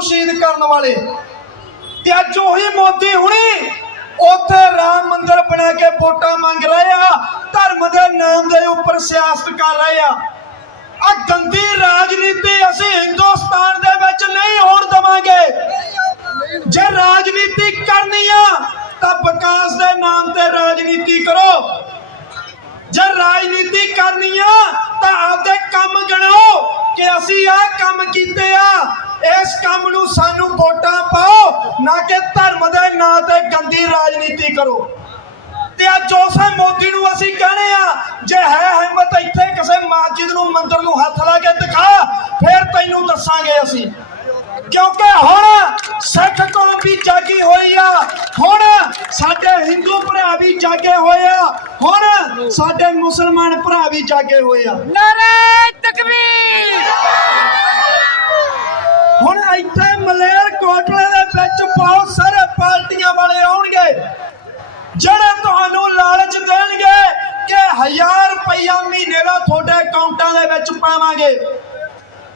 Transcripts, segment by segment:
ਨੂੰ ਸ਼ਹੀਦ ਕਰਨ ਵਾਲੇ। ਤੇ ਅੱਜ ਉਹੀ ਮੋਦੀ ਹੁਣੀ ਉੱਥੇ ਰਾਮ ਮੰਦਿਰ ਬਣਾ ਕੇ ਵੋਟਾਂ ਮੰਗ ਰਹੇ ਆ, ਧਰਮ ਦੇ ਨਾਮ ਦੇ ਉੱਪਰ ਸਿਆਸਤ ਕਰ ਰਹੇ ਆ। ਆ ਗੰਦੀ ਰਾਜਨੀਤੀ ਅਸੀਂ ਹਿੰਦੁਸਤਾਨ ਦੇ ਵਿੱਚ ਨਹੀਂ ਹੋਣ ਦਵਾਂਗੇ। ਜੇ ਰਾਜਨੀਤੀ ਕਰਨੀ ਆ, ਤਾਂ ਵਿਕਾਸ ਦੇ ਨਾਮ ਤੇ ਰਾਜਨੀਤੀ ਕਰੋ। ਜੇ ਰਾਜਨੀਤੀ ਕਰਨੀ ਆ, ਤਾਂ ਆਪਦੇ ਕੰਮ ਗਣਾਓ ਕਿ ਅਸੀਂ ਆਹ ਕੰਮ ਕੀਤੇ ਆ। ਇਸ ਕੰਮ ਨੂੰ ਸਾਨੂੰ ਵੋਟਾਂ ਪਾਓ, ਨਾ ਕਿ ਧਰਮ ਦੇ ਨਾਂ ਤੇ ਗੰਦੀ ਰਾਜਨੀਤੀ ਕਰੋ। ਤੇ ਅੱਜ ਉਸੇ ਮੋਦੀ ਨੂੰ ਅਸੀਂ ਕਹਨੇ ਆ, ਜੇ ਹੈ ਹਿੰਮਤ ਇੱਥੇ ਕਿਸੇ ਮਸਜਿਦ ਨੂੰ, ਮੰਦਰ ਨੂੰ ਹੱਥ ਲਾ ਕੇ ਦਿਖਾ, ਫਿਰ ਤੈਨੂੰ ਦੱਸਾਂਗੇ ਅਸੀਂ। ਕਿਉਂਕਿ ਹੁਣ ਸਿੱਖ ਕੌਮ ਵੀ ਜਾਗੀ ਹੋਈ ਆ, ਹੁਣ ਸਾਡੇ ਹਿੰਦੂ ਭਰਾ ਵੀ ਜਾਗੇ ਹੋਏ ਆ, ਹੁਣ ਸਾਡੇ ਮੁਸਲਮਾਨ ਭਰਾ ਵੀ ਜਾਗੇ ਹੋਏ ਆ। ਨਾਰੇ ਤਕਬੀਰ! ਹੁਣ ਇੱਥੇ ਮਲੇਰ ਕੋਟਲੇ ਦੇ ਵਿੱਚ ਬਹੁਤ ਸਾਰੇ ਪਾਰਟੀਆਂ ਵਾਲੇ ਆਉਣਗੇ। ਜਿਹੜੇ ਤੁਹਾਨੂੰ ਲਾਲਚ ਦੇਣਗੇ ਕਿ 1000 ਰੁਪਇਆ ਮਹੀਨੇ ਦਾ ਤੁਹਾਡੇ ਅਕਾਊਂਟਾਂ ਦੇ ਵਿੱਚ ਪਾਵਾਂਗੇ।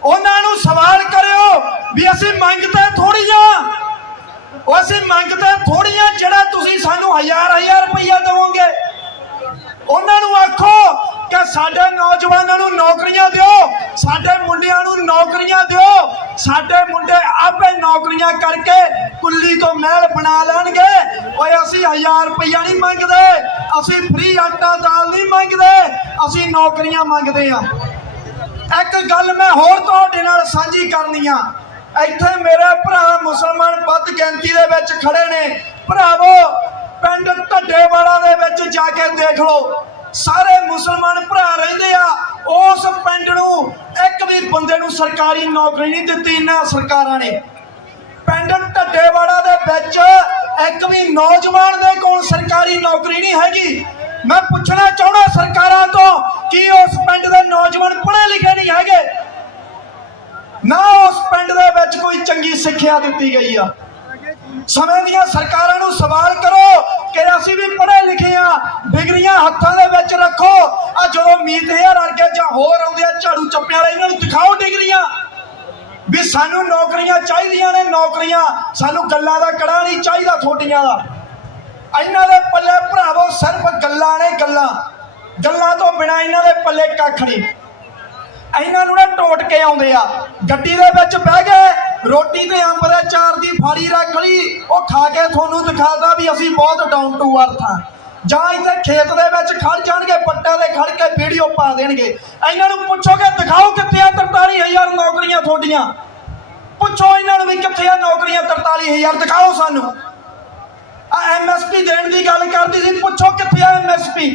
ਉਹਨਾਂ ਨੂੰ ਸਵਾਲ ਕਰਿਓ ਵੀ ਅਸੀਂ ਮੰਗਦੇ ਥੋੜੀਆਂ ਉਹ ਅਸੀਂ ਮੰਗਦੇ ਥੋੜੀਆਂ ਜਿਹੜਾ ਤੁਸੀਂ ਸਾਨੂੰ 1000 1000 ਰੁਪਇਆ ਦੇਵੋਗੇ। ਉਹਨਾਂ ਨੂੰ ਆਖੋ ਕਿ ਸਾਡੇ ਨੌਜਵਾਨਾਂ ਨੂੰ ਨੌਕਰੀਆਂ ਦਿਓ, ਸਾਡੇ ਮੁੰਡਿਆਂ ਨੂੰ ਨੌਕਰੀਆਂ ਦਿਓ, ਸਾਡੇ ਮੁੰਡੇ ਆਪੇ ਨੌਕਰੀਆਂ ਕਰਕੇ ਕੁੱਲੀ ਤੋਂ ਮਹਿਲ ਬਣਾ ਲੈਣਗੇ। ਓਏ, ਅਸੀਂ 1000 ਰੁਪਇਆ ਨਹੀਂ ਮੰਗਦੇ, ਅਸੀਂ ਫ੍ਰੀ ਆਟਾ ਦਾਲ ਨਹੀਂ ਮੰਗਦੇ, ਅਸੀਂ ਨੌਕਰੀਆਂ ਮੰਗਦੇ ਆ ਇੱਕ ਗੱਲ ਮੈਂ ਹੋਰ ਤੁਹਾਡੇ ਨਾਲ ਸਾਂਝੀ ਕਰਨੀ ਆ। ਇੱਥੇ ਮੇਰੇ ਭਰਾ ਮੁਸਲਮਾਨ ਵੱਧ ਗਿਣਤੀ ਦੇ ਵਿੱਚ ਖੜੇ ਨੇ। ਭਰਾਵੋ, ਪਿੰਡ ਢੱਡੇਵਾਲਾ ਦੇ ਵਿੱਚ ਜਾ ਕੇ ਦੇਖ ਲਓ। ਸਾਰੇ ਮੁਸਲਮਾਨ ਭਰਾ ਰਹਿੰਦੇ ਆ, ਉਸ ਪਿੰਡ ਨੂੰ ਇੱਕ ਵੀ ਬੰਦੇ ਨੂੰ ਸਰਕਾਰੀ ਨੌਕਰੀ ਨਹੀਂ ਦਿੱਤੀ ਇਹਨਾਂ ਸਰਕਾਰਾਂ ਨੇ। ਪਿੰਡ ਢੱਡੇਵਾੜਾ ਦੇ ਵਿੱਚ ਇੱਕ ਵੀ ਨੌਜਵਾਨ ਦੇ ਕੋਲ ਸਰਕਾਰੀ ਨੌਕਰੀ ਨਹੀਂ ਹੈਗੀ। ਮੈਂ ਪੁੱਛਣਾ ਚਾਹੁੰਦਾ ਸਰਕਾਰਾਂ ਤੋਂ ਕਿ ਉਸ ਪਿੰਡ ਦੇ ਨੌਜਵਾਨ ਪੜ੍ਹੇ ਲਿਖੇ ਨਹੀਂ ਹੈਗੇ। ਨਾ ਉਸ ਪਿੰਡ ਦੇ ਵਿੱਚ ਕੋਈ ਚੰਗੀ ਸਿੱਖਿਆ ਦਿੱਤੀ ਗਈ ਆ। ਸਮੇਂ ਦੀਆਂ ਸਰਕਾਰਾਂ ਨੂੰ ਸਵਾਲ ਕਰੋ ਕਿ ਅਸੀਂ ਵੀ ਪੜ੍ਹੇ ਲਿਖੇ ਆ ਡਿਗਰੀਆਂ ਹੱਥਾਂ ਦੇ ਵਿੱਚ ਰੱਖੋ। ਆ ਜਦੋਂ ਮੀਤ ਹੇਅਰ ਵਰਗੇ ਜਾਂ ਹੋਰ ਆਉਂਦੇ ਆ, ਝਾੜੂ ਚੱਪਿਆਂ ਵਾਲੇ, ਇਹਨਾਂ ਨੂੰ ਦਿਖਾਓ ਡਿਗਰੀਆਂ। ਵੀ ਸਾਨੂੰ ਨੌਕਰੀਆਂ ਚਾਹੀਦੀਆਂ ਨੇ, ਨੌਕਰੀਆਂ। ਸਾਨੂੰ ਗੱਲਾਂ ਦਾ ਕੜਾ ਨਹੀਂ ਚਾਹੀਦਾ ਥੋਡੀਆਂ ਦਾ। ਇਹਨਾਂ ਦੇ ਪੱਲੇ ਭਰਾਵੋ, ਸਿਰਫ ਗੱਲਾਂ ਨੇ ਗੱਲਾਂ। ਗੱਲਾਂ ਤੋਂ ਬਿਨਾ ਇਹਨਾਂ ਦੇ ਪੱਲੇ ਕੱਖ ਨਹੀਂ। ਇਹਨਾਂ ਨੂੰ ਨਾ ਟੋਟ ਕੇ ਆਉਂਦੇ ਆ। ਗੱਡੀ ਦੇ ਵਿੱਚ ਬਹਿ ਗਏ ਰੋਟੀ ਤੇ ਅੰਬ ਦੇ ਚਾਰ ਦੀ ਫਾੜੀ ਰੱਖ ਲਈ, ਉਹ ਖਾ ਕੇ ਤੁਹਾਨੂੰ ਦਿਖਾਦਾ ਵੀ ਅਸੀਂ ਬਹੁਤ ਡਾਊਨ ਟੂ ਅਰਥ ਆ ਜਾਂ ਇੱਥੇ ਖੇਤ ਦੇ ਵਿੱਚ ਖੜ ਜਾਣਗੇ, ਪੱਟਾ ਦੇ ਖੜ ਕੇ ਵੀਡੀਓ ਪਾ ਦੇਣਗੇ। ਇਹਨਾਂ ਨੂੰ ਪੁੱਛੋਗੇ, ਦਿਖਾਓ ਕਿੱਥੇ ਆ 43000 ਨੌਕਰੀਆਂ ਤੁਹਾਡੀਆਂ। ਪੁੱਛੋ ਇਹਨਾਂ ਨੂੰ ਵੀ ਕਿੱਥੇ ਆ ਨੌਕਰੀਆਂ 43000 ਦਿਖਾਓ ਸਾਨੂੰ। ਆ ਐਮਐਸਪੀ ਦੇਣ ਦੀ ਗੱਲ ਕਰਦੀ ਸੀ, ਪੁੱਛੋ ਕਿੱਥੇ ਆ ਐਮਐਸਪੀ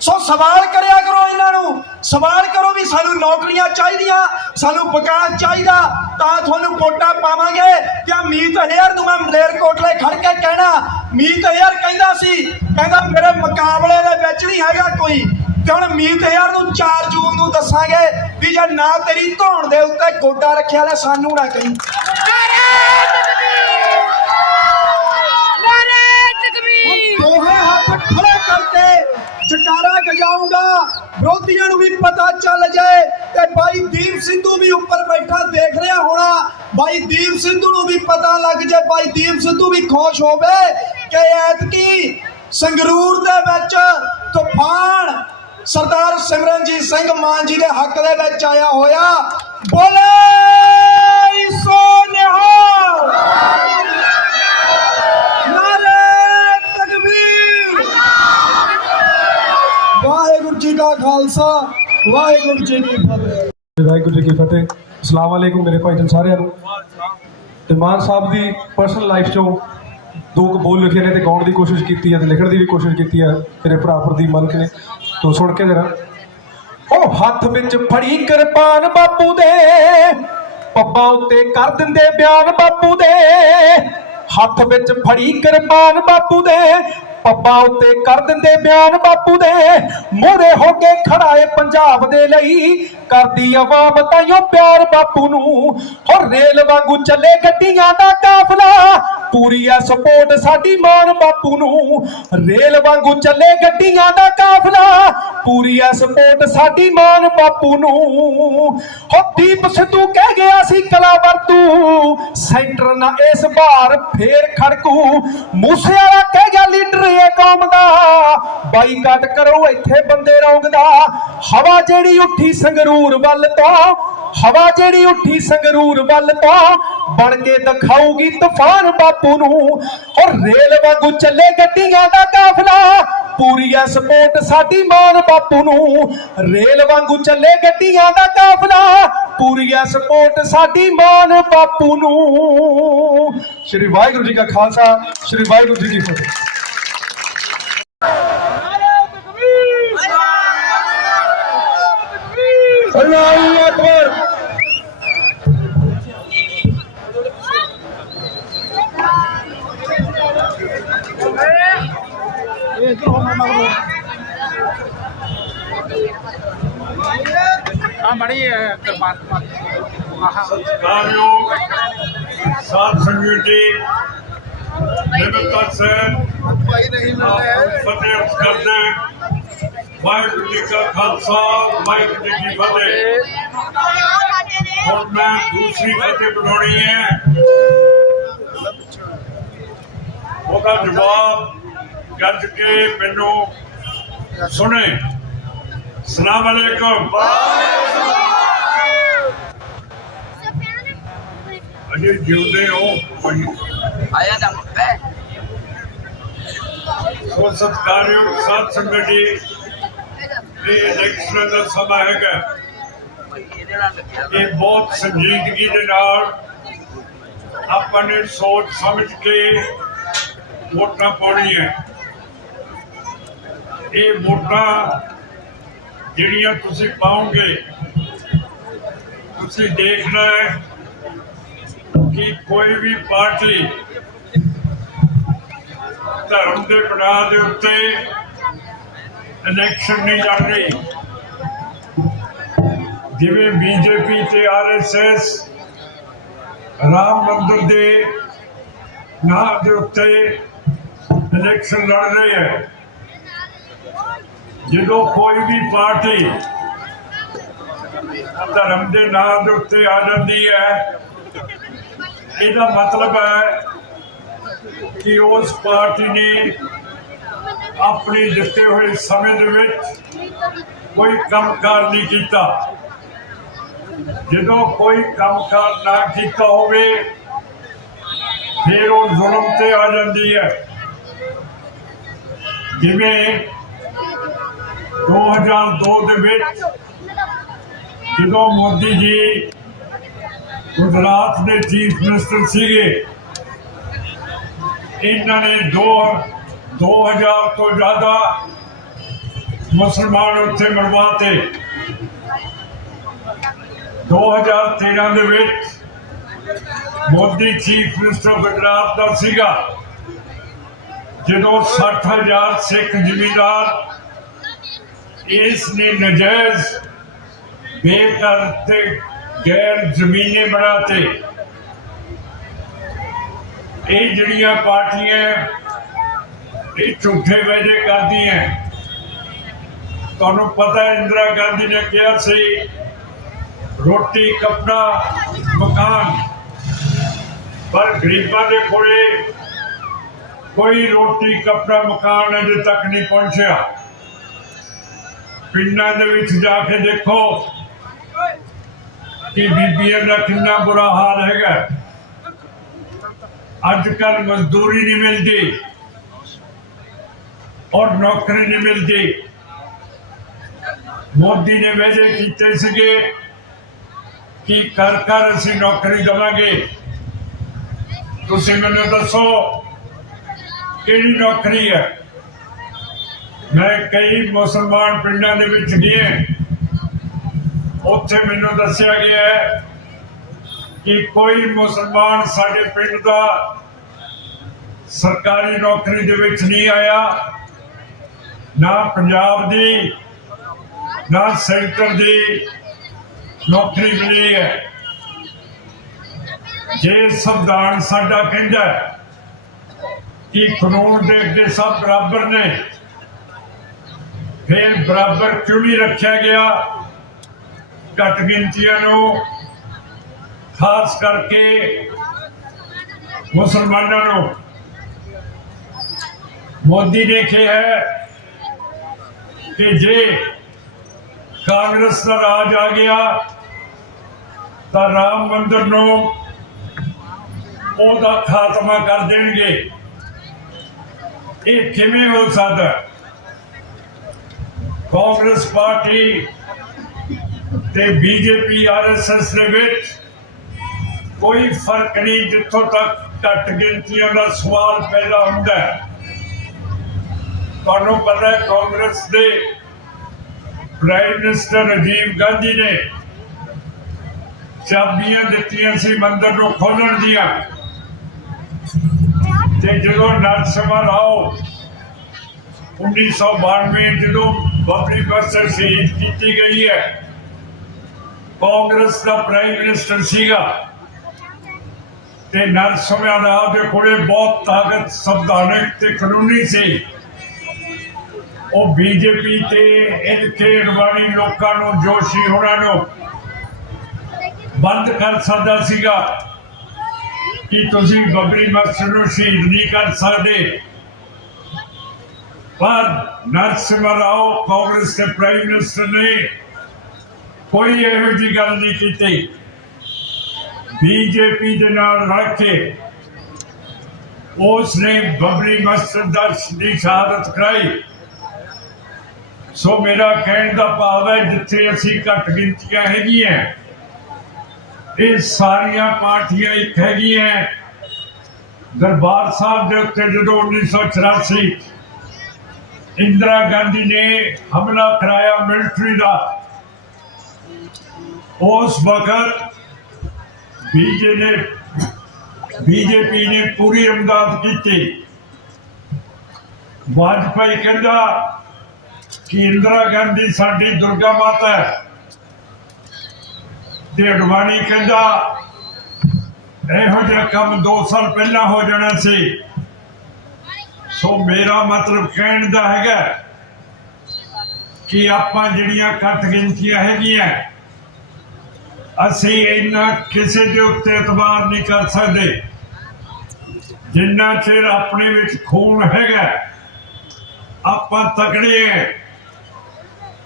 ਸੋ ਸਵਾਲ ਕਰਿਆ ਕਰੋ ਇਹਨਾਂ ਨੂੰ। ਸਵਾਲ ਕਰੋ ਵੀ ਸਾਨੂੰ ਨੌਕਰੀਆਂ ਚਾਹੀਦੀਆਂ, ਸਾਨੂੰ ਵਿਕਾਸ ਚਾਹੀਦਾ, ਤਾਂ ਤੁਹਾਨੂੰ ਵੋਟਾਂ ਪਾਵਾਂਗੇ। ਜਾਂ ਮੀਤ ਹੇਅਰ ਨੂੰ ਮੈਂ ਮਲੇਰ ਕੋਟਲੇ ਖੜ ਕੇ ਕਹਿਣਾ? ਮੀਤ ਹੇਅਰ ਕਹਿੰਦਾ ਸੀ, ਕਹਿੰਦਾ ਮੇਰੇ ਮੁਕਾਬਲੇ ਦੇ ਵਿੱਚ ਨਹੀਂ ਹੈਗਾ ਕੋਈ। ਤੇ ਹੁਣ ਮੀਤ ਹੇਅਰ ਨੂੰ 4 ਜੂਨ ਨੂੰ ਦੱਸਾਂਗੇ ਵੀ ਜੇ ਨਾ ਤੇਰੀ ਧੌਣ ਦੇ ਉੱਤੇ ਗੋਡਾ ਰੱਖਿਆ ਲੈ ਸਾਨੂੰ ਨਾ ਕਹੀਂ। ਵਿਰੋਧੀਆਂ ਨੂੰ ਵੀ ਪਤਾ ਚੱਲ ਜਾਏ ਤੇ ਬਾਈ ਦੀਪ ਸਿੱਧੂ ਵੀ ਉੱਪਰ ਬੈਠਾ, ਦੇਖ ਰਿਹਾ ਹੋਣਾ। ਬਾਈ ਦੀਪ ਸਿੱਧੂ ਨੂੰ ਵੀ ਪਤਾ ਲੱਗ ਜਾਏ, ਬਾਈ ਦੀਪ ਸਿੱਧੂ ਵੀ ਖੁਸ਼ ਹੋਵੇ ਕਿ ਐਤਕੀ ਸੰਗਰੂਰ ਦੇ ਵਿੱਚ ਤੂਫਾਨ ਸਰਦਾਰ ਸਿਮਰਨਜੀਤ ਸਿੰਘ ਮਾਨ ਜੀ ਦੇ ਹੱਕ ਦੇ ਵਿੱਚ ਆਇਆ ਹੋਇਆ। ਬੋਲੇ ਸੋ ਨਿਹਾਲ ਨਾਰੇ ਤਕਬੀਰ ਵਾਹਿਗੁਰੂ ਜੀ ਕਾ ਖਾਲਸਾ, ਵਾਹਿਗੁਰੂ ਜੀ ਕੀ ਫਤਿਹ। ਵਾਹਿਗੁਰੂ ਜੀ ਕੀ ਫਤਿਹ। ਅਸਲਾਮ ਵਾਲੇਕੁਮ ਮੇਰੇ ਭਾਈਜਾਨ ਸਾਰਿਆਂ ਨੂੰ। ਤੇ ਮਾਨ ਸਾਹਿਬ ਦੀ ਪਰਸਨਲ ਲਾਈਫ ਚੋਂ ਦੋ ਬੋਲ ਲਿਖੇ ਨੇ ਤੇ ਗਾਉਣ ਦੀ ਕੋਸ਼ਿਸ਼ ਕੀਤੀ ਹੈ ਤੇ ਲਿਖਣ ਦੀ ਵੀ ਕੋਸ਼ਿਸ਼ ਕੀਤੀ ਹੈ ਤੇਰੇ ਭਰਾ ਪ੍ਰਦੀਪ ਮਲਕ ਨੇ। ਤੋ ਸੁਣ ਕੇ ਜਰਾ। ਉਹ ਹੱਥ ਵਿੱਚ ਫੜੀ ਕਿਰਪਾਨ ਬਾਪੂ ਦੇ। ਪੱਬਾਂ ਉੱਤੇ ਕਰ ਦਿੰਦੇ ਬਿਆਨ ਬਾਪੂ ਦੇ। ਹੱਥ ਵਿੱਚ ਫੜੀ ਕਿਰਪਾਨ ਬਾਪੂ ਦੇ। ਪੱਬਾਂ ਉੱਤੇ ਕਰ ਦਿੰਦੇ ਬਿਆਨ ਬਾਪੂ ਦੇ। ਮੋਰੇ ਹੋ ਕੇ ਖੜਾ ਪੰਜਾਬ ਦੇ ਲਈ। ਕਰਦੀ ਆਵਾਮ ਤਾਈਓ ਪਿਆਰ ਬਾਪੂ ਨੂੰ। ਹੋ ਰੇਲ ਵਾਂਗੂ ਚੱਲੇ ਗੱਡੀਆਂ ਦਾ ਕਾਫਲਾ। ਪੂਰੀ ਐ ਸਪੋਰਟ ਸਾਡੀ ਮਾਨ ਬਾਪੂ ਨੂੰ। ਰੇਲ ਵਾਂਗੂ ਚੱਲੇ ਗੱਡੀਆਂ ਦਾ ਕਾਫਲਾ। ਪੂਰੀ ਐ ਸਪੋਰਟ ਸਾਡੀ ਮਾਨ ਬਾਪੂ ਨੂੰ। ਹੋ ਦੀਪ ਸਿੱਧੂ ਕਹਿ ਗਿਆ ਸੀ ਕਲਾਵਰ ਤੂੰ ਸੈਂਟਰ ਨਾ ਇਸ ਵਾਰ ਫੇਰ ਖੜਕੂ। ਮੂਸੇ ਵਾਲਾ ਕਹਿ ਗਿਆ, ਲੀਡਰ, ਇਹ ਕੌਮ ਦਾ ਬਾਈਕਾਟ ਕਰੋ, ਇੱਥੇ ਬੰਦੇ ਰੌਂਗਦਾ। ਹਵਾ ਜਿਹੜੀ ਉੱਠੀ ਸੰਗਰੂਰ ਵੱਲ ਤੋਂ, ਹਵਾ ਜਿਹੜੀ ਉੱਠੀ ਸੰਗਰੂਰ ਵੱਲ ਤੋਂ, ਬਣ ਕੇ ਦਿਖਾਊਗੀ ਤੂਫਾਨ ਬਾਪੂ ਨੂੰ। ਔਰ ਰੇਲ ਵਾਂਗੂ ਚੱਲੇ ਗੱਡੀਆਂ ਦਾ ਕਾਫਲਾ, ਪੂਰੀ ਐ ਸਪੋਰਟ ਸਾਡੀ ਮਾਨ ਬਾਪੂ ਨੂੰ। ਰੇਲ ਵਾਂਗੂ ਚੱਲੇ ਗੱਡੀਆਂ ਦਾ ਕਾਫਲਾ ਪੂਰੀ ਐ ਸਪੋਰਟ ਸਾਡੀ ਮਾਨ ਬਾਪੂ ਨੂੰ। ਸ਼੍ਰੀ ਵਾਹਿਗੁਰੂ ਜੀ ਕਾ ਖਾਲਸਾ, ਸ਼੍ਰੀ ਵਾਹਿਗੁਰੂ ਜੀ ਕੀ ਫਤਿਹ। ਅੱਲਾਹੁ ਅਕਬਰ ਆ ਮੜੀ ਕਿਰਪਾਨ ਸਤਿਕਾਰਯੋਗ ਸਾਧ ਸੰਗਤ ਜੀ ਨਿਮਰਤਾ ਸੈਨ ਫਤਿਹ ਕਰਦੇ ਵਾਹਿਗੁਰੂ ਜੀ ਕਾ ਖਾਲਸਾ, ਵਾਹਿਗੁਰੂ ਜੀ ਕੀ ਫਤਿਹ। ਹੁਣ ਮੈਂ ਦੂਸਰੀ ਫਤਿਹ ਬਣਾਉਣੀ ਹੈ। ਉਹਦਾ ਜਵਾਬ ਗੱਜ ਕੇ ਮੈਨੂੰ ਸੁਣੇ। ਸਲਾਮ ਅਲੈਕਮ ਅਜੇ ਜਿਉਂਦੇ ਹੋ ਆਇਆ ਦਾ ਮੁੱਪੇ ਸੋ ਸਤਿਕਾਰਯੋਗ ਸਾਧ ਸੰਗਤ ਜੀ ਇਹ ਇਲੈਕਸ਼ਨ ਦਾ ਸਮਾਂ ਹੈਗਾ। ਇਹ ਬਹੁਤ ਸੰਜੀਦਗੀ ਦੇ ਨਾਲ ਆਪਾਂ ਨੇ ਸੋਚ ਸਮਝ ਕੇ ਵੋਟਾਂ ਪਾਉਣੀਆਂ। ਇਹ ਵੋਟਾਂ ਜਿਹੜੀਆਂ ਤੁਸੀਂ ਪਾਓਗੇ, ਤੁਸੀਂ ਦੇਖਣਾ ਹੈ ਕਿ ਕੋਈ ਵੀ ਪਾਰਟੀ ਧਰਮ ਦੇ ਬਣਾ ਦੇ ਉੱਤੇ ਇਲੈਕਸ਼ਨ ਨਹੀਂ ਲੜ ਰਹੀ। ਜਿਵੇਂ ਬੀਜੇਪੀ ਤੇ ਆਰਐਸਐਸ ਰਾਮ ਮੰਦਿਰ ਦੇ ਨਾਂ ਦੇ ਉੱਤੇ ਇਲੈਕਸ਼ਨ ਲੜ ਰਹੇ ਹੈ। ਜਦੋਂ ਕੋਈ ਵੀ ਪਾਰਟੀ ਧਰਮ ਦੇ ਨਾਂ ਦੇ ਉੱਤੇ ਆ ਜਾਂਦੀ ਹੈ, ਇਹਦਾ ਮਤਲਬ ਹੈ ਕਿ ਉਸ ਪਾਰਟੀ ਨੇ ਆਪਣੇ ਦਿੱਤੇ ਹੋਏ ਸਮੇਂ ਦੇ ਵਿੱਚ ਕੋਈ ਕੰਮਕਾਰ ਨਹੀਂ ਕੀਤਾ। ਜਦੋਂ ਕੋਈ ਕੰਮਕਾਰ ਨਾ ਕੀਤਾ ਹੋਵੇ, ਫਿਰ ਉਹ ਜ਼ੁਲਮ ਤੇ ਆ ਜਾਂਦੀ ਹੈ। ਜਿਵੇਂ 2002 ਦੇ ਵਿੱਚ ਜਦੋਂ ਮੋਦੀ ਜੀ ਗੁਜਰਾਤ ਦੇ ਚੀਫ ਮਿਨਿਸਟਰ ਸੀਗੇ, ਇਹਨਾਂ ਨੇ ਦੋ 2000 ਤੋਂ ਜ਼ਿਆਦਾ ਮੁਸਲਮਾਨ ਉੱਥੇ ਮਰਵਾਤੇ। 2013 ਦੇ ਵਿੱਚ ਮੋਦੀ ਚੀਫ ਮਿਨਿਸਟਰ ਗੁਜਰਾਤ ਦਾ ਸੀਗਾ। ਜਦੋਂ 60000 ਸਿੱਖ ਜ਼ਿਮੀਂਦਾਰ ਇਸ ਨੇ ਨਜਾਇਜ਼ ਬੇਘਰ ਤੇ ਜ਼ਮੀਨੇ ਬਣਾਤੇ। ਇਹ ਜਿਹੜੀਆਂ ਪਾਰਟੀਆਂ ਇਹ ਝੂਠੇ ਵਾਅਦੇ ਕਰਦੀਆਂ। ਤੁਹਾਨੂੰ ਪਤਾ ਹੈ, ਇੰਦਰਾ ਗਾਂਧੀ ਨੇ ਕਿਹਾ ਸੀ, ਰੋਟੀ, ਕੱਪੜਾ, ਮਕਾਨ। ਪਰ ਗਰੀਬਾਂ ਦੇ ਕੋਲੇ ਕੋਈ ਰੋਟੀ, ਕੱਪੜਾ, ਮਕਾਨ ਅਜੇ ਤੱਕ ਨਹੀਂ ਪਹੁੰਚਿਆ। ਪਿੰਡਾਂ ਦੇ ਵਿੱਚ ਜਾ ਕੇ ਦੇਖੋ ਕਿ ਬੀਬੀਆਂ ਦਾ ਕਿੰਨਾ ਬੁਰਾ ਹਾਲ ਹੈਗਾ। ਅੱਜ ਕੱਲ ਮਜ਼ਦੂਰੀ ਨਹੀਂ ਮਿਲਦੀ ਔਰ ਨੌਕਰੀ ਨਹੀਂ ਮਿਲਦੀ। ਮੋਦੀ ਨੇ ਵਾਅਦੇ ਕੀਤੇ ਸੀਗੇ ਕਿ ਕਰ ਕਰ ਅਸੀਂ ਨੌਕਰੀ ਦੇਵਾਂਗੇ। ਤੁਸੀਂ ਮੈਨੂੰ ਦੱਸੋ ਕਿਹੜੀ ਨੌਕਰੀ ਹੈ? ਮੈਂ ਕਈ ਮੁਸਲਮਾਨ ਪਿੰਡਾਂ ਦੇ ਵਿੱਚ ਗਿਆ ਉੱਥੇ ਮੈਨੂੰ ਦੱਸਿਆ ਗਿਆ ਹੈ ਕਿ ਕੋਈ ਮੁਸਲਮਾਨ ਸਾਡੇ ਪਿੰਡ ਦਾ ਸਰਕਾਰੀ ਨੌਕਰੀ ਦੇ ਵਿੱਚ ਨਹੀਂ ਆਇਆ, ਨਾ ਪੰਜਾਬ ਦੀ, ਨਾ ਸੈਂਟਰ ਦੀ ਨੌਕਰੀ ਮਿਲੀ ਹੈ। ਜੇ ਸੰਵਿਧਾਨ ਸਾਡਾ ਕਹਿੰਦਾ ਕਿ ਕਾਨੂੰਨ ਦੇ ਅੱਗੇ ਸਭ ਬਰਾਬਰ ਨੇ ਫਿਰ ਬਰਾਬਰ ਕਿਉਂ ਨਹੀਂ ਰੱਖਿਆ ਗਿਆ? ਘੱਟ ਗਿਣਤੀਆਂ ਨੂੰ, ਖਾਸ ਕਰਕੇ ਮੁਸਲਮਾਨਾਂ ਨੂੰ। ਮੋਦੀ ਨੇ ਕਿਹਾ ਕਿ ਜੇ ਕਾਂਗਰਸ ਦਾ ਰਾਜ ਆ ਗਿਆ, ਤਾਂ ਰਾਮ ਮੰਦਿਰ ਨੂੰ ਉਹਦਾ ਖਾਤਮਾ ਕਰ ਦੇਣਗੇ। ਇਹ ਕਿਵੇਂ ਹੋ ਸਕਦਾ? ਕਾਂਗਰਸ ਪਾਰਟੀ ਤੇ ਬੀਜੇਪੀ ਆਰਐਸਐਸ ਦੇ ਵਿੱਚ ਕੋਈ ਫ਼ਰਕ ਨਹੀਂ ਜਿੱਥੋਂ ਤੱਕ ਘੱਟ ਗਿਣਤੀਆਂ ਦਾ ਸਵਾਲ ਪੈਦਾ ਹੁੰਦਾ ਹੈ। ਤੁਹਾਨੂੰ ਪਤਾ ਹੈ ਕਾਂਗਰਸ ਦੇ ਪ੍ਰਾਈਮ ਮਿਨਿਸਟਰ ਰਾਜੀਵ ਗਾਂਧੀ ਨੇ ਚਾਬੀਆਂ ਦਿੱਤੀਆਂ ਸੀ ਮੰਦਰ ਨੂੰ ਖੋਲਣ ਦੀਆਂ। ਤੇ ਜਦੋਂ ਨਰਸਿਮਹਾ ਰਾਓ 1992 ਜਦੋਂ ਬਾਬਰੀ ਮਸਜਿਦ ਸ਼ਹੀਦ ਕੀਤੀ ਗਈ ਹੈ। ਕਾਂਗਰਸ ਦਾ ਪ੍ਰਾਈਮ ਮਿਨਿਸਟਰ ਸੀਗਾ। ਤੇ ਨਰਸਿਮਹਾ ਰਾਓ ਦੇ ਕੋਲੇ ਬਹੁਤ ਤਾਕਤ, ਸੰਵਿਧਾਨਕ ਤੇ ਕਾਨੂੰਨੀ ਸੀ। ਉਹ ਬੀਜੇਪੀ ਤੇ ਇਨਕੇ ਅਡਵਾਣੀ ਲੋਕਾਂ ਨੂੰ, ਜੋਸ਼ੀ ਹੋਣਾ ਨੂੰ ਬੰਦ ਕਰ ਸਕਦਾ ਸੀਗਾ। ਕਿ ਤੁਸੀਂ ਬੱਬਰੀ ਮਸਜਿਦ ਨੂੰ ਸ਼ਹੀਦ ਨਹੀਂ ਕਰ ਸਕਦੇ? ਪਰ ਨਰਸਿਮਹਾ ਰਾਓ ਕਾਂਗਰਸ ਦੇ ਪ੍ਰਾਈਮ ਮਿਨਿਸਟਰ ਨੇ ਕੋਈ ਇਹੋ ਜਿਹੀ ਗੱਲ ਨਹੀਂ ਕੀਤੀ। ਬੀਜੇਪੀ ਦੇ ਨਾਲ ਰਲ ਕੇ ਉਸ ਨੇ ਬੱਬਰੀ ਮਸਜਿਦ ਦਾ ਦੀ ਸ਼ਹਾਦਤ ਕਰਾਈ। ਸੋ ਮੇਰਾ ਕਹਿਣ ਦਾ ਭਾਵ ਹੈ, ਜਿੱਥੇ ਅਸੀਂ ਘੱਟ ਗਿਣਤੀਆਂ ਹੈਗੀਆਂ, ਇਹ ਸਾਰੀਆਂ ਪਾਰਟੀਆਂ ਇੱਕ ਹੈਗੀਆਂ। ਦਰਬਾਰ ਸਾਹਿਬ ਦੇ ਉੱਤੇ ਜਦੋਂ 1984 ਇੰਦਰਾ ਗਾਂਧੀ ਨੇ ਹਮਲਾ ਕਰਾਇਆ ਮਿਲਟਰੀ ਦਾ। ਉਸ ਵਕਤ ਬੀਜੇ ਨੇ ਬੀਜੇਪੀ ਨੇ ਪੂਰੀ ਇਮਦਾਦ ਕੀਤੀ। ਵਾਜਪਾਈ ਕਹਿੰਦਾ ਕਿ ਇੰਦਰਾ ਗਾਂਧੀ ਸਾਡੀ ਦੁਰਗਾ ਮਾਤਾ ਹੈ। ਤੇ ਅਡਵਾਣੀ ਕਹਿੰਦਾ, ਇਹੋ ਜਿਹਾ ਕੰਮ 2 ਸਾਲ ਪਹਿਲਾਂ ਹੋ ਜਾਣਾ ਸੀ। ਸੋ ਮੇਰਾ ਮਤਲਬ ਕਹਿਣ ਦਾ ਹੈਗਾ ਕਿ ਆਪਾਂ ਜਿਹੜੀਆਂ ਘੱਟ ਗਿਣਤੀਆਂ ਹੈਗੀਆਂ, ਅਸੀਂ ਇਹਨਾਂ ਕਿਸੇ ਦੇ ਉੱਤੇ ਇਤਬਾਰ ਨਹੀਂ ਕਰ ਸਕਦੇ। ਜਿੰਨਾ ਚਿਰ ਆਪਣੇ ਵਿੱਚ ਖੂਨ ਹੈਗਾ, ਆਪਾਂ ਤਕੜੇ ਹੈ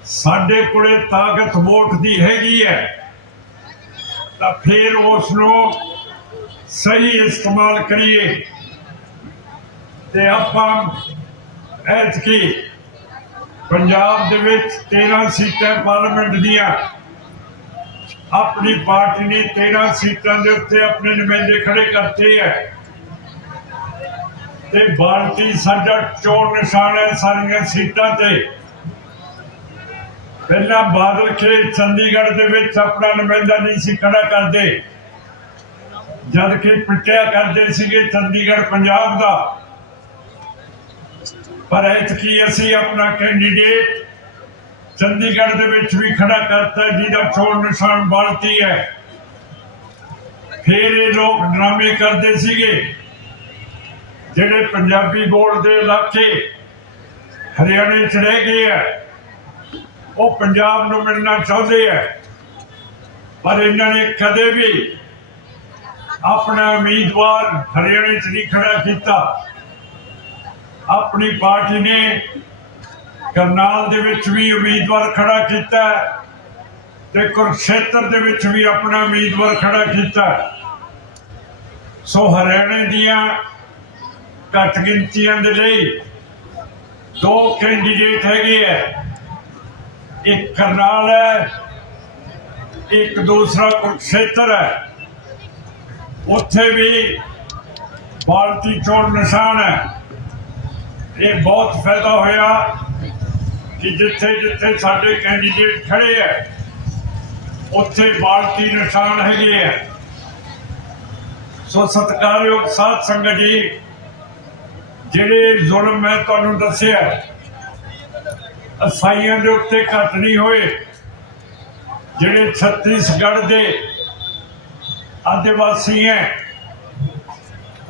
ਸਾਡੇ ਕੋਲੇ ਤਾਕਤ ਵੋਟ ਦੀ ਹੈਗੀ ਹੈ ਤਾਂ ਫਿਰ ਉਸ ਨੂੰ ਸਹੀ ਇਸਤੇਮਾਲ ਕਰੀਏ। ਤੇ ਆਪਾਂ ਐਤਕੀ ਪੰਜਾਬ ਦੇ ਵਿੱਚ 13 ਸੀਟਾਂ ਪਾਰਲੀਮੈਂਟ ਦੀਆਂ, ਆਪਣੀ ਪਾਰਟੀ ਨੇ 13 ਸੀਟਾਂ ਦੇ ਉੱਤੇ ਆਪਣੇ ਨੁਮਾਇੰਦੇ ਖੜੇ ਕਰਤੇ ਹੈ ਤੇ ਭਾਰਤੀ ਸਾਡਾ ਚੋਣ ਨਿਸ਼ਾਨ ਹੈ ਸਾਰੀਆਂ ਸੀਟਾਂ ਤੇ। ਪਹਿਲਾਂ ਬਾਦਲ ਕੇ ਚੰਡੀਗੜ੍ਹ ਦੇ ਵਿੱਚ ਆਪਣਾ ਨੁਮਾਇੰਦਾ ਨਹੀਂ ਸੀ ਖੜਾ ਕਰਦੇ। ਜਦ ਕਿ ਪਿੱਟਿਆ ਕਰਦੇ ਸੀਗੇ ਚੰਡੀਗੜ੍ਹ ਪੰਜਾਬ ਦਾ। ਪਰ ਐਤਕੀ ਅਸੀਂ ਆਪਣਾ ਕੈਂਡੀਡੇਟ ਚੰਡੀਗੜ੍ਹ ਦੇ ਵਿੱਚ ਵੀ ਖੜਾ ਕਰਤਾ, ਜਿਹਦਾ ਚੋਣ ਨਿਸ਼ਾਨ ਬਣਤੀ ਹੈ। ਫਿਰ ਇਹ ਲੋਕ ਡਰਾਮੇ ਕਰਦੇ ਸੀਗੇ। ਜਿਹੜੇ ਪੰਜਾਬੀ ਬੋਲਦੇ ਇਲਾਕੇ ਹਰਿਆਣੇ ਚ ਰਹਿ ਗਏ ਆ, ਉਹ ਪੰਜਾਬ ਨੂੰ ਮਿਲਣਾ ਚਾਹੁੰਦੇ ਆ। ਪਰ ਇਹਨਾਂ ਨੇ ਕਦੇ ਵੀ ਆਪਣਾ ਉਮੀਦਵਾਰ ਹਰਿਆਣੇ ਚ ਨਹੀਂ ਖੜਾ ਕੀਤਾ। ਆਪਣੀ ਪਾਰਟੀ ਨੇ ਕਰਨਾਲ ਦੇ ਵਿੱਚ ਵੀ ਉਮੀਦਵਾਰ ਖੜਾ ਕੀਤਾ ਤੇ ਕੁਰਕਸ਼ੇਤਰ ਦੇ ਵਿੱਚ ਵੀ ਆਪਣਾ ਉਮੀਦਵਾਰ ਖੜਾ ਕੀਤਾ ਸੋ ਹਰਿਆਣੇ ਦੀਆਂ ਘੱਟ ਗਿਣਤੀਆਂ ਦੇ ਲਈ ਦੋ ਕੈਂਡੀਡੇਟ ਹੈਗੇ ਆ। ਇੱਕ ਕਰਨਾਲ ਹੈ, ਇੱਕ ਦੂਸਰਾ ਕੁਰਕਸ਼ੇਤਰ ਹੈ। ਉੱਥੇ ਵੀ ਭਾਰਤੀ ਚੋਣ ਨਿਸ਼ਾਨ ਹੈ। ਇਹ ਬਹੁਤ ਫਾਇਦਾ ਹੋਇਆ ਕਿ ਜਿੱਥੇ ਜਿੱਥੇ ਸਾਡੇ ਕੈਂਡੀਡੇਟ ਖੜੇ ਹੈ ਉੱਥੇ ਬਾਲਟੀ ਨਿਸ਼ਾਨ ਹੈਗੇ ਆ। ਸੋ ਸਤਿਕਾਰਯੋਗ ਸਾਧ ਸੰਗਤ ਜੀ, ਜਿਹੜੇ ਜ਼ੁਲਮ ਮੈਂ ਤੁਹਾਨੂੰ ਦੱਸਿਆ ਅਸਾਈਆਂ ਦੇ ਉੱਤੇ ਘੱਟ ਨਹੀਂ ਹੋਏ, ਜਿਹੜੇ ਛੱਤੀਸਗੜ੍ਹ ਦੇ ਆਦਿਵਾਸੀ ਹੈ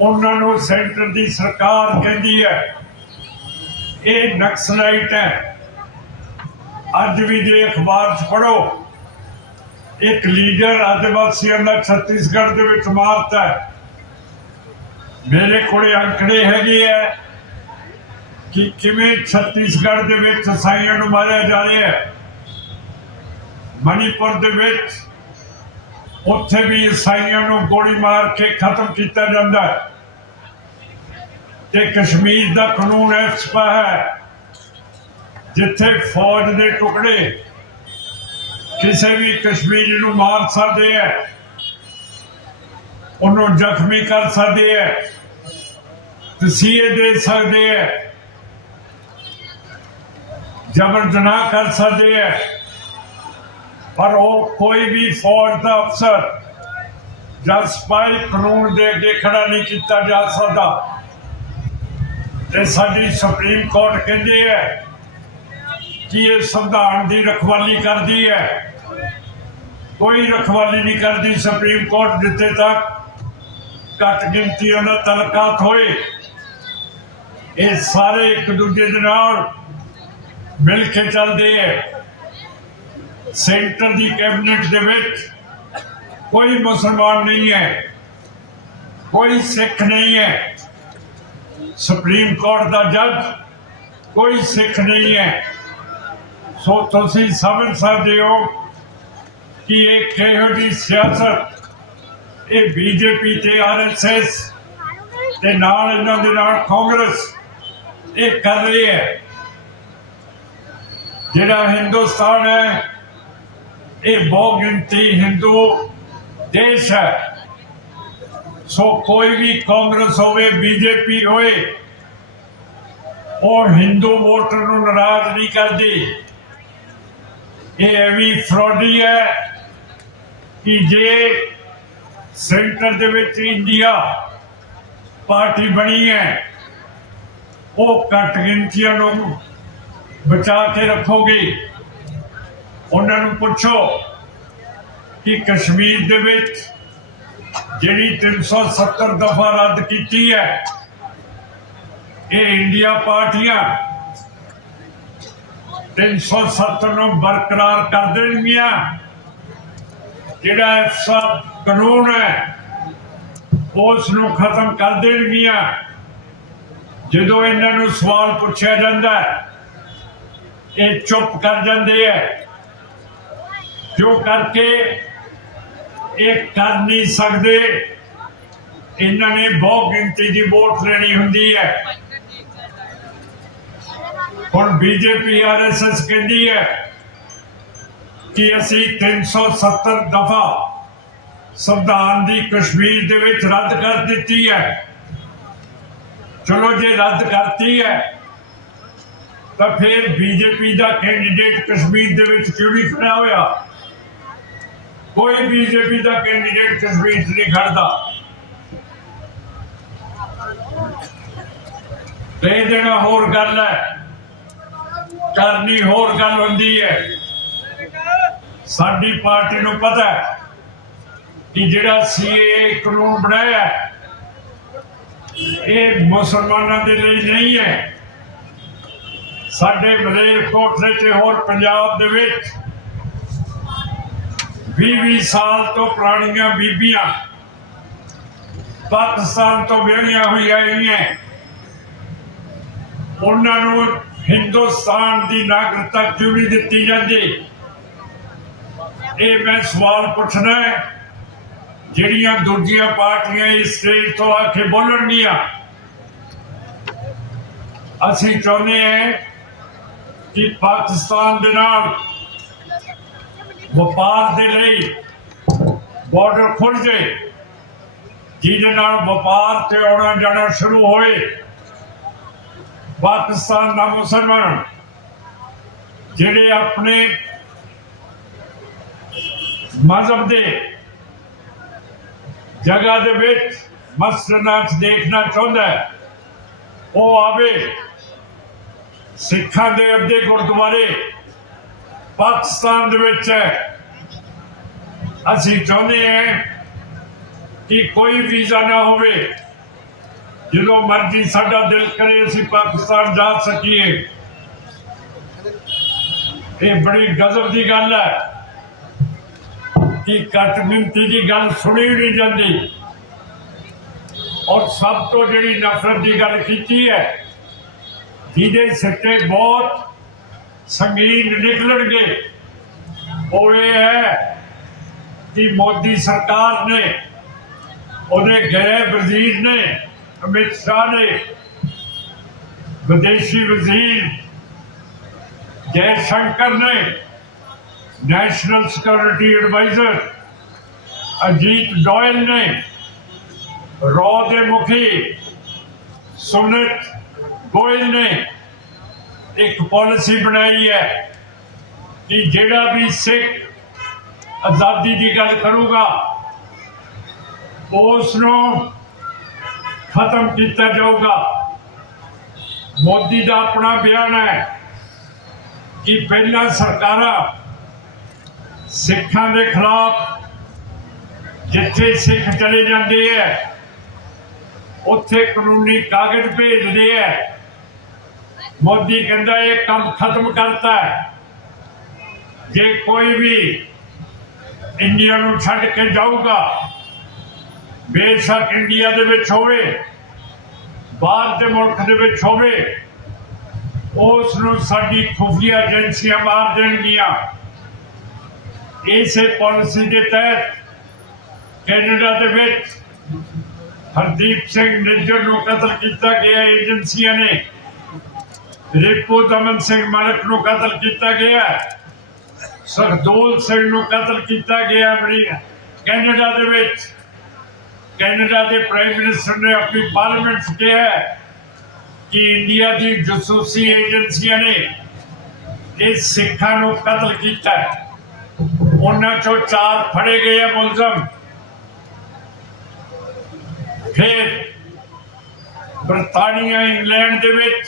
ਉਹਨਾਂ ਨੂੰ ਸੈਂਟਰ ਦੀ ਸਰਕਾਰ ਕਹਿੰਦੀ ਹੈ ਇਹ ਨਕਸਲਾਈਟ ਹੈ। ਅੱਜ ਵੀ ਜੇ ਅਖਬਾਰ 'ਚ ਪੜੋ ਇੱਕ ਲੀਡਰ ਆਦਿਵਾਸੀਆਂ ਦਾ ਛੱਤੀਸਗੜ੍ਹ ਦੇ ਵਿੱਚ ਮਾਰਤਾ ਮੇਰੇ ਕੋਲੇ ਅੰਕੜੇ ਹੈਗੇ ਆ ਕਿ ਕਿਵੇਂ ਛੱਤੀਸਗੜ੍ਹ ਦੇ ਵਿੱਚ ਸਾਈਆਂ ਨੂੰ ਮਾਰਿਆ ਜਾ ਰਿਹਾ ਹੈ। ਮਣੀਪੁਰ ਦੇ ਵਿੱਚ ਉੱਥੇ ਵੀ ਈਸਾਈਆਂ ਨੂੰ ਗੋਲੀ ਮਾਰ ਕੇ ਖਤਮ ਕੀਤਾ ਜਾਂਦਾ ਹੈ। ਤੇ ਕਸ਼ਮੀਰ ਦਾ ਕਾਨੂੰਨ ਇਸ ਪਾ ਹੈ, ਜਿੱਥੇ ਫੌਜ ਦੇ ਟੁਕੜੇ ਕਿਸੇ ਵੀ ਕਸ਼ਮੀਰੀ ਨੂੰ ਮਾਰ ਸਕਦੇ ਹੈ, ਉਹਨੂੰ ਜ਼ਖਮੀ ਕਰ ਸਕਦੇ ਹੈ, ਤਸੀਹੇ ਦੇ ਸਕਦੇ ਹੈ ਜ਼ਬਰ ਜਨਾਹ ਕਰ ਸਕਦੇ ਹੈ। ਪਰ ਉਹ ਕੋਈ ਵੀ ਫੌਜ ਦਾ ਅਫਸਰ ਜਾਂ ਸਪਾਈ ਕਾਨੂੰਨ ਦੇ ਅੱਗੇ ਖੜਾ ਨਹੀਂ ਕੀਤਾ ਜਾ ਸਕਦਾ। ਤੇ ਸਾਡੀ ਸੁਪਰੀਮ ਕੋਰਟ ਕਹਿੰਦੀ ਹੈ ਕਿ ਇਹ ਸੰਵਿਧਾਨ ਦੀ ਰਖਵਾਲੀ ਕਰਦੀ ਹੈ। ਕੋਈ ਰਖਵਾਲੀ ਨਹੀਂ ਕਰਦੀ ਸੁਪਰੀਮ ਕੋਰਟ ਜਿੱਥੇ ਤੱਕ। ਘੱਟ ਗਿਣਤੀਆਂ ਦਾ ਤਲਕਾਤ ਹੋਏ। ਇਹ ਸਾਰੇ ਇੱਕ ਦੂਜੇ ਦੇ ਨਾਲ ਮਿਲ ਕੇ ਚੱਲਦੇ ਹੈ। ਸੈਂਟਰ ਦੀ ਕੈਬਨਿਟ ਦੇ ਵਿੱਚ ਕੋਈ ਮੁਸਲਮਾਨ ਨਹੀਂ ਹੈ। ਕੋਈ ਸਿੱਖ ਨਹੀਂ ਹੈ। ਸੁਪਰੀਮ ਕੋਰਟ ਦਾ ਜੱਜ ਕੋਈ ਸਿੱਖ ਨਹੀਂ ਹੈ। ਸੋ ਤੁਸੀਂ ਸਮਝ ਸਕਦੇ ਹੋ ਕਿ ਇਹ ਕਿਹੋ ਜਿਹੀ ਸਿਆਸਤ, ਇਹ ਬੀਜੇਪੀ ਤੇ ਆਰਐਸਐਸ ਤੇ ਨਾਲ ਇਹਨਾਂ ਦੇ ਨਾਲ ਕਾਂਗਰਸ ਇਹ ਕਰ ਰਹੀ ਹੈ। ਜਿਹੜਾ ਹਿੰਦੁਸਤਾਨ ਹੈ, ਇਹ ਬਹੁ ਗਿਣਤੀ ਹਿੰਦੂ ਦੇਸ਼ ਹੈ। ਸੋ ਕੋਈ ਵੀ ਕਾਂਗਰਸ ਹੋਵੇ, ਬੀਜੇਪੀ ਹੋਵੇ ਉਹ ਹਿੰਦੂ ਵੋਟਰ ਨੂੰ ਨਾਰਾਜ਼ ਨਹੀਂ ਕਰਦੀ। ਇਹ ਐਵੇਂ ਫਰਾਡੀ ਹੈ ਕਿ ਜੇ ਸੈਂਟਰ ਦੇ ਵਿੱਚ ਇੰਡੀਆ ਪਾਰਟੀ ਬਣੀ ਹੈ, ਉਹ ਘੱਟ ਗਿਣਤੀਆਂ ਨੂੰ ਬਚਾ ਕੇ ਰੱਖੋਗੇ। ਉਹਨਾਂ ਨੂੰ ਪੁੱਛੋ ਕਿ ਕਸ਼ਮੀਰ ਦੇ ਵਿੱਚ ਜਿਹੜੀ 370 ਦਫਾ ਰੱਦ ਕੀਤੀ ਹੈ, ਇਹ ਇੰਡੀਆ ਪਾਰਟੀਆਂ 370 ਨੂੰ ਬਰਕਰਾਰ ਕਰ ਦੇਣਗੀਆਂ। ਜਿਹੜਾ ਐਸਾ ਕਾਨੂੰਨ ਹੈ, ਉਸ ਨੂੰ ਖਤਮ ਕਰ ਦੇਣਗੀਆਂ। ਜਦੋਂ ਇਹਨਾਂ ਨੂੰ ਸਵਾਲ ਪੁੱਛਿਆ ਜਾਂਦਾ ਹੈ, ਇਹ ਚੁੱਪ ਕਰ ਜਾਂਦੇ ਹੈ। ਜੋ ਕਰਕੇ? ਇਹ ਕਰ ਨਹੀਂ ਸਕਦੇ। ਇਹਨਾਂ ਨੇ ਬਹੁਤ ਗਿਣਤੀ ਦੀ ਵੋਟ ਲੈਣੀ ਹੁੰਦੀ ਹੈ। ਹੁਣ ਬੀਜੇਪੀ ਆਰਐਸਐਸ ਕਹਿੰਦੀ ਹੈ ਕਿ ਅਸੀਂ 370 ਦਫਾ ਸੰਵਿਧਾਨ ਦੀ ਕਸ਼ਮੀਰ ਦੇ ਵਿੱਚ ਰੱਦ ਕਰ ਦਿੱਤੀ ਹੈ। ਚਲੋ ਜੇ ਰੱਦ ਕਰਤੀ ਹੈ, ਤਾਂ ਫਿਰ ਬੀਜੇਪੀ ਦਾ ਕੈਂਡੀਡੇਟ ਕਸ਼ਮੀਰ ਦੇ ਵਿੱਚ ਕਿਉਂ ਨਹੀਂ ਖੜਾ ਹੋਇਆ? ਕੋਈ ਬੀਜੇਪੀ ਦਾ ਕੈਂਡੀਡੇਟ ਕਸ਼ਮੀਰ 'ਚ ਨਹੀਂ ਖੜਦਾ। ਦੇ ਦੇਣਾ ਹੋਰ ਗੱਲ ਹੈ। ਕਰਨੀ ਹੋਰ ਗੱਲ ਹੁੰਦੀ ਹੈ। ਸਾਡੀ ਪਾਰਟੀ ਨੂੰ ਪਤਾ ਹੈ ਕਿ ਜਿਹੜਾ ਸੀਏ ਕਾਨੂੰਨ ਬਣਾਇਆ ਇਹ ਮੁਸਲਮਾਨਾਂ ਦੇ ਲਈ ਨਹੀਂ ਹੈ। ਸਾਡੇ ਮਲੇਰਕੋਟਲੇ ਤੇ ਹੋਰ ਪੰਜਾਬ ਦੇ ਵਿੱਚ 20 ਸਾਲ ਤੋਂ ਪੁਰਾਣੀਆਂ ਬੀਬੀਆਂ ਪਾਕਿਸਤਾਨ ਤੋਂ ਵਿਆਹੀਆਂ ਹੋਈਆਂ ਆਈਆਂ ਉਹਨਾਂ ਨੂੰ ਹਿੰਦੁਸਤਾਨ ਦੀ ਨਾਗਰਿਕਤਾ ਕਿਉਂ ਨਹੀਂ ਦਿੱਤੀ ਜਾਂਦੀ? ਇਹ ਮੈਂ ਸਵਾਲ ਪੁੱਛਣਾ ਹੈ। ਜਿਹੜੀਆਂ ਦੂਜੀਆਂ ਪਾਰਟੀਆਂ ਇਸ ਸਟੇਜ ਤੋਂ ਆ ਕੇ ਬੋਲਣਗੀਆਂ, ਅਸੀਂ ਚਾਹੁੰਦੇ ਹਾਂ ਕਿ ਪਾਕਿਸਤਾਨ ਦੇ ਨਾਲ ਵਪਾਰ ਦੇ ਲਈ ਬਾਰਡਰ ਖੁੱਲ ਜਾਏ ਜਿਹਦੇ ਨਾਲ ਵਪਾਰ ਤੇ ਆਉਣਾ ਜਾਣਾ ਸ਼ੁਰੂ ਹੋਏ। ਪਾਕਿਸਤਾਨ ਦਾ ਮੁਸਲਮਾਨ ਜਿਹੜੇ ਆਪਣੇ ਮਜ਼ਹਬ ਦੇ ਜਗ੍ਹਾ ਦੇ ਵਿੱਚ ਮਸਜਿਦਾਂ 'ਚ ਦੇਖਣਾ ਚਾਹੁੰਦਾ ਹੈ, ਉਹ ਆਵੇ ਸਿੱਖਾਂ ਦੇ ਅੱਧੇ ਗੁਰਦੁਆਰੇ ਪਾਕਿਸਤਾਨ ਦੇ ਵਿੱਚ ਹੈ ਅਸੀਂ ਚਾਹੁੰਦੇ ਹਾਂ ਕਿ ਕੋਈ ਵੀਜ਼ਾ ਨਾ ਹੋਵੇ। ਜਦੋਂ ਮਰਜ਼ੀ ਸਾਡਾ ਦਿਲ ਕਰੇ ਅਸੀਂ ਪਾਕਿਸਤਾਨ ਜਾ ਸਕੀਏ। ਇਹ ਬੜੀ ਗਜ਼ਬ ਦੀ ਗੱਲ ਹੈ ਕਿ ਘੱਟ ਗਿਣਤੀ ਦੀ ਗੱਲ ਸੁਣੀ ਨਹੀਂ ਜਾਂਦੀ। ਔਰ ਸਭ ਤੋਂ ਜਿਹੜੀ ਨਫ਼ਰਤ ਦੀ ਗੱਲ ਕੀਤੀ ਹੈ, ਜਿਹਦੇ ਸਿੱਟੇ ਬਹੁਤ ਸੰਗੀਨ ਨਿਕਲਣਗੇ ਉਹ ਇਹ ਹੈ ਕਿ ਮੋਦੀ ਸਰਕਾਰ ਨੇ, ਉਹਦੇ ਗਏ ਵਜ਼ੀਰ ਨੇ, ਅਮਿਤ ਸ਼ਾਹ ਨੇ, ਵਿਦੇਸ਼ੀ ਵਜ਼ੀਰ ਜੈ ਸ਼ੰਕਰ ਨੇ, national security adviser Ajit Doval ਨੇ, ਰੋ ਦੇ ਮੁਖੀ ਸੁਨਿਤ ਗੋਇਲ ਨੇ ਇੱਕ ਪਾਲਿਸੀ ਬਣਾਈ ਹੈ ਕਿ ਜਿਹੜਾ ਵੀ ਸਿੱਖ ਆਜ਼ਾਦੀ ਦੀ ਗੱਲ ਕਰੂਗਾ ਉਸ ਨੂੰ ਖਤਮ ਕੀਤਾ ਜਾਊਗਾ। ਮੋਦੀ ਦਾ ਆਪਣਾ ਬਿਆਨ ਹੈ ਕਿ ਪਹਿਲਾਂ ਸਰਕਾਰਾਂ ਸਿੱਖਾਂ ਦੇ ਖਿਲਾਫ ਜਿੱਥੇ ਸਿੱਖ ਚਲੇ ਜਾਂਦੇ ਹੈ, ਉੱਥੇ ਕਾਨੂੰਨੀ ਕਾਗਜ਼ ਭੇਜਦੇ ਹੈ। ਮੋਦੀ ਕਹਿੰਦਾ ਇਹ ਕੰਮ ਖਤਮ ਕਰਤਾ ਜੇ ਕੋਈ ਵੀ ਇੰਡੀਆ ਨੂੰ ਛੱਡ ਕੇ ਜਾਊਗਾ, ਬੇਸ਼ੱਕ ਇੰਡੀਆ ਦੇ ਵਿੱਚ ਹੋਵੇ, ਬਾਹਰ ਦੇ ਮੁਲਕ ਦੇ ਵਿੱਚ ਹੋਵੇ ਉਸ ਨੂੰ ਸਾਡੀ ਖੁਫੀਆ ਏਜੰਸੀਆਂ ਮਾਰ ਦੇਣਗੀਆਂ। ਇਸੇ ਪਾਲਿਸੀ ਦੇ ਤਹਿਤ ਕੈਨੇਡਾ ਦੇ ਵਿੱਚ ਹਰਦੀਪ ਸਿੰਘ ਨਿੱਜਰ ਨੂੰ ਕਤਲ ਕੀਤਾ ਗਿਆ ਏਜੰਸੀਆਂ ਨੇ। ਰਿਪੂ ਦਮਨ ਸਿੰਘ ਮਾਲਕ ਨੂੰ ਕਤਲ ਕੀਤਾ ਗਿਆ ਸਰਦੂਲ ਸਿੰਘ ਨੂੰ ਕਤਲ ਕੀਤਾ ਗਿਆ ਅਮਰੀਕਾ। ਕੈਨੇਡਾ ਦੇ ਵਿੱਚ। ਕੈਨੇਡਾ ਦੇ ਪ੍ਰਾਈਮ ਮਿਨਿਸਟਰ ਨੇ ਆਪਣੀ ਪਾਰਲੀਮੈਂਟ 'ਚ ਕਿਹਾ ਕਿ ਇੰਡੀਆ ਦੀ ਜਸੂਸੀ ਏਜੰਸੀਆਂ ਨੇ ਇਹ ਸਿੱਖਾਂ ਨੂੰ ਕਤਲ ਕੀਤਾ ਉਹਨਾਂ ਚੋਂ ਚਾਰ ਫੜੇ ਗਏ ਆ ਮੁਲਜ਼ਮ। ਫਿਰ ਬਰਤਾਨੀਆ, ਇੰਗਲੈਂਡ ਦੇ ਵਿੱਚ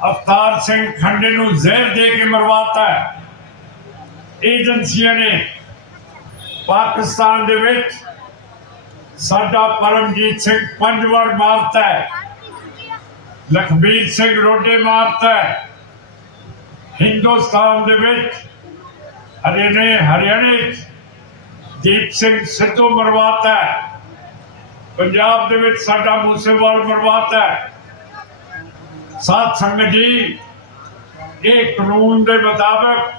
ਅਵਤਾਰ ਸਿੰਘ ਖੰਡੇ ਨੂੰ ਜ਼ਹਿਰ ਦੇ ਕੇ ਮਰਵਾਤਾ ਏਜੰਸੀਆਂ ਨੇ ਪਾਕਿਸਤਾਨ ਦੇ ਵਿੱਚ ਸਾਡਾ ਪਰਮਜੀਤ ਸਿੰਘ ਪੰਜ ਵਾਰ ਮਾਰਤਾ ਲਖਬੀਰ ਸਿੰਘ ਰੋਡੇ ਮਾਰਤਾ ਹਿੰਦੁਸਤਾਨ ਦੇ ਵਿੱਚ ਹਰਿਆਣੇ ਹਰਿਆਣੇ ਦੀਪ ਸਿੰਘ ਸਿੱਧੂ ਮਰਵਾਤਾ ਪੰਜਾਬ ਦੇ ਵਿੱਚ ਸਾਡਾ ਮੂਸੇਵਾਲ ਮਰਵਾਤਾ ਸਾਧ ਸੰਗਤ ਜੀ ਇਹ ਕਾਨੂੰਨ ਦੇ ਮੁਤਾਬਕ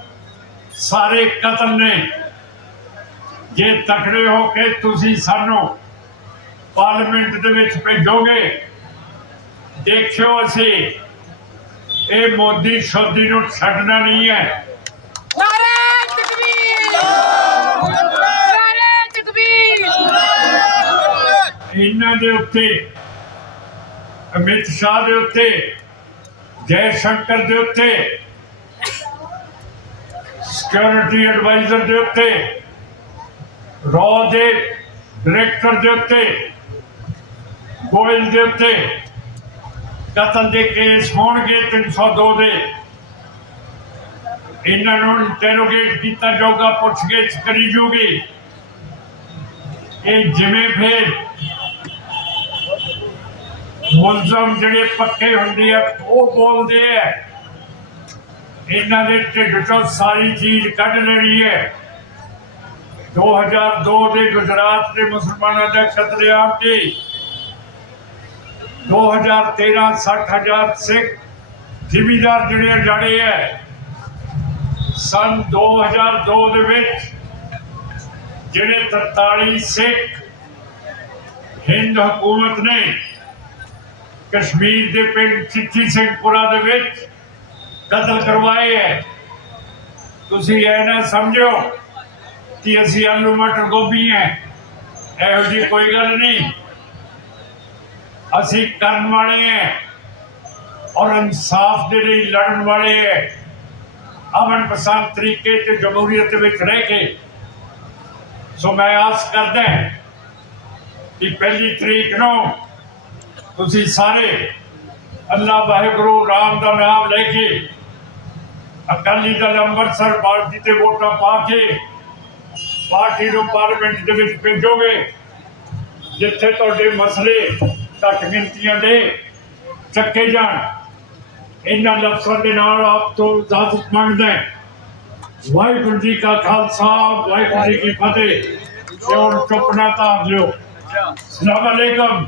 ਸਾਰੇ ਕਤਲ ਨੇ। ਜੇ ਤਕੜੇ ਹੋ ਕੇ ਤੁਸੀਂ ਸਾਨੂੰ ਪਾਰਲੀਮੈਂਟ ਦੇ ਵਿੱਚ ਭੇਜੋਗੇ ਦੇਖਿਓ ਅਸੀਂ ਇਹ ਮੋਦੀ ਸ਼ੋਦੀ ਨੂੰ ਛੱਡਣਾ ਨਹੀਂ ਹੈ। ਇਹਨਾਂ ਦੇ ਉੱਤੇ ਅਮਿਤ ਸ਼ਾਹ ਦੇ ਉੱਤੇ ਜੈ ਸ਼ੰਕਰ ਦੇ ਉੱਤੇ ਸਿਕਿਉਰਿਟੀ ਐਡਵਾਈਜ਼ਰ ਦੇ ਉੱਤੇ ਰੋ ਦੇ ਡਾਇਰੈਕਟਰ ਦੇ ਉੱਤੇ, ਗੋਇਲ ਦੇ ਉੱਤੇ, ਕਤਲ ਦੇ ਕੇਸ ਹੋਣਗੇ 302 ਦੇ ਇਹਨਾਂ ਨੂੰ ਇੰਟਰੋਗੇਟ ਕੀਤਾ ਜਾਊਗਾ, ਪੁੱਛਗਿੱਛ ਕਰੀ ਜਾਊਗੀ। ਇਹ ਜਿਵੇਂ ਫੇਰ ਮੁਲਜ਼ਮ ਜਿਹੜੇ ਪੱਕੇ ਹੁੰਦੇ ਆ, ਉਹ ਬੋਲਦੇ ਆ, ਇਹਨਾਂ ਦੇ ਢਿੱਡ ਤੋਂ ਸਾਰੀ ਚੀਜ਼ ਕੱਢ ਲੈਣੀ ਹੈ। 2002 ਦੇ ਗੁਜਰਾਤ ਦੇ ਮੁਸਲਮਾਨਾਂ ਦਾ ਕਤਲੇਆਮ ਤੇ 2013 60000 ਸਿੱਖ ਜ਼ਿਮੀਦਾਰ ਜਿਹੜੇ ਜਾਣੇ ਹੈ ਸਨ 2002 ਦੇ ਵਿੱਚ ਜਿਹੜੇ 43 ਸਿੱਖ ਹਿੰਦ ਹਕੂਮਤ ਨੇ ਕਸ਼ਮੀਰ ਦੇ ਪਿੰਡ ਚਿੱਠੀ ਸਿੰਘਪੁਰਾ ਦੇ ਵਿੱਚ ਕਤਲ ਕਰਵਾਏ ਹੈ। ਤੁਸੀਂ ਇਹ ਨਾ ਸਮਝੋ ਕਿ ਅਸੀਂ ਆਲੂ ਮਟਰ ਗੋਭੀ ਹੈ। ਇਹੋ ਜਿਹੀ ਕੋਈ ਗੱਲ ਨਹੀਂ। ਅਸੀਂ ਕਰਨ ਵਾਲੇ ਹੈ ਔਰ ਇਨਸਾਫ ਦੇ ਲਈ ਲੜਨ ਵਾਲੇ ਹੈ। ਅਮਨ ਪਸੰਦ ਤਰੀਕੇ ਤੇ ਜਮਹੂਰੀਅਤ ਵਿੱਚ ਰਹਿ ਕੇ। ਸੋ ਮੈਂ ਆਸ ਕਰਦਾ ਹਾਂ ਕਿ ਪਹਿਲੀ ਤਰੀਕ ਨੂੰ ਤੁਸੀਂ ਸਾਰੇ ਅੱਲਾ ਵਾਹਿਗੁਰੂ ਰਾਮ ਦਾ ਨਾਮ ਲੈ ਕੇ, ਅਕਾਲੀ ਦਲ ਅੰਮ੍ਰਿਤਸਰ ਪਾਰਟੀ ਤੇ ਵੋਟਾਂ ਪਾ ਕੇ ਪਾਰਟੀ ਨੂੰ ਪਾਰਲੀਮੈਂਟ ਦੇ ਵਿੱਚ ਭੇਜੋਗੇ, ਜਿੱਥੇ ਤੁਹਾਡੇ ਮਸਲੇ ਘੱਟ ਗਿਣਤੀਆਂ ਦੇ ਚੱਕੇ ਜਾਣ। ਇਹਨਾਂ ਲਫ਼ਜ਼ਾਂ ਦੇ ਨਾਲ ਆਪ ਤੋਂ ਇਜਾਜ਼ਤ ਮੰਗਦਾ ਹਾਂ। ਵਾਹਿਗੁਰੂ ਜੀ ਕਾ ਖਾਲਸਾ, ਵਾਹਿਗੁਰੂ ਜੀ ਕੀ ਫਤਿਹ। ਤੇ ਹੁਣ ਚੁੱਪ ਨਾ ਧਾਰ ਲਿਓ। ਸਲਾਮ ਅਲੈਕਮ।